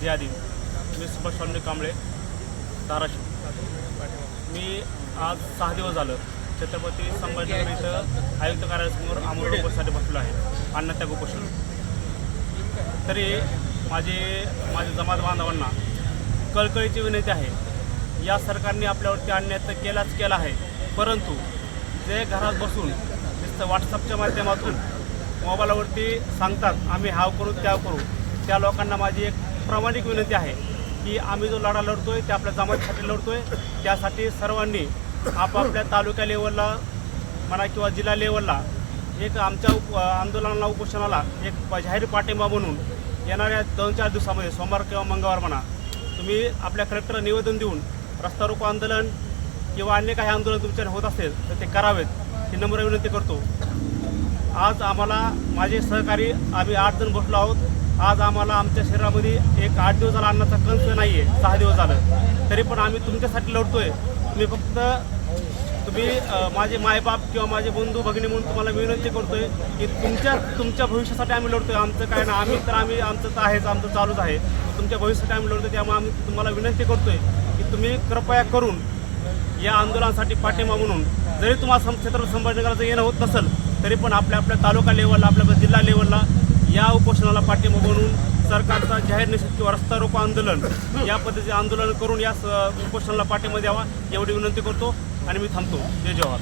जय आदिन. मी सुभाष स्वामी कांबळे, धाराशिव. मी आज 6 दिवस झालं छत्रपती संभाजीनगर इथं आयुक्त कार्यालयासमोर आमरण उपोषणासाठी बसलो आहे, अन्नत्याग उपोषण. तरी माझे जमात बांधवांना कळकळीची विनंती आहे, या सरकारने आपल्यावरती अन्याय तर केला आहे, परंतु जे घरात बसून नुसतं व्हॉट्सअपच्या माध्यमातून मोबाईलवरती सांगतात आम्ही हाव करू त्याव करू, त्या लोकांना माझी एक प्रामाणिक विनंती आहे की आम्ही जो लढा लढतोय ते आपल्या जमातीसाठी लढतोय. त्यासाठी सर्वांनी आपापल्या तालुका लेवलला म्हणा किंवा जिल्हा लेवलला एक आमच्या आंदोलनाला उपोषणाला एक जाहीर पाठिंबा म्हणून येणाऱ्या 2-4 दिवसामध्ये सोमवार किंवा मंगळवार म्हणा तुम्ही आपल्या कलेक्टरला निवेदन देऊन रस्ता रोको आंदोलन किंवा अन्य काही आंदोलन तुमच्याकडे होत असेल तर ते करावेत ही नम्र विनंती करतो. आज आम्हाला माझे सहकारी आम्ही 8 जण बसलो आहोत. आज आम्हाला आमच्या शरीरामध्ये एक 8 दिवस झाला अन्नाचा कंस नाही आहे, 6 दिवस झालं, तरी पण आम्ही तुमच्यासाठी लढतोय. तुम्ही माझे मायबाप किंवा माझे बंधू भगिनी म्हणून तुम्हाला विनंती करतोय की तुमच्या भविष्यासाठी आम्ही लढतोय. आमचं काय ना आम्ही आमचं तर आहेच, आमचं चालूच आहे. तुमच्या भविष्यासाठी आम्ही लढतोय. त्यामुळे आम्ही तुम्हाला विनंती करतोय की तुम्ही कृपया करून या आंदोलनासाठी पाठिंबा म्हणून जरी तुम्हाला छत्रपती संभाजीनगरचं येणं होत नसेल तरी पण आपल्या तालुका लेवलला आपल्या जिल्हा लेवलला या उपोषणाला पाठिंबा म्हणून सरकारचा जाहीर निषेध किंवा रस्ता रोको आंदोलन या पद्धतीचे आंदोलन करून या उपोषणाला पाठिंबा द्यावा एवढी विनंती करतो आणि मी थांबतो. जय जवाहर.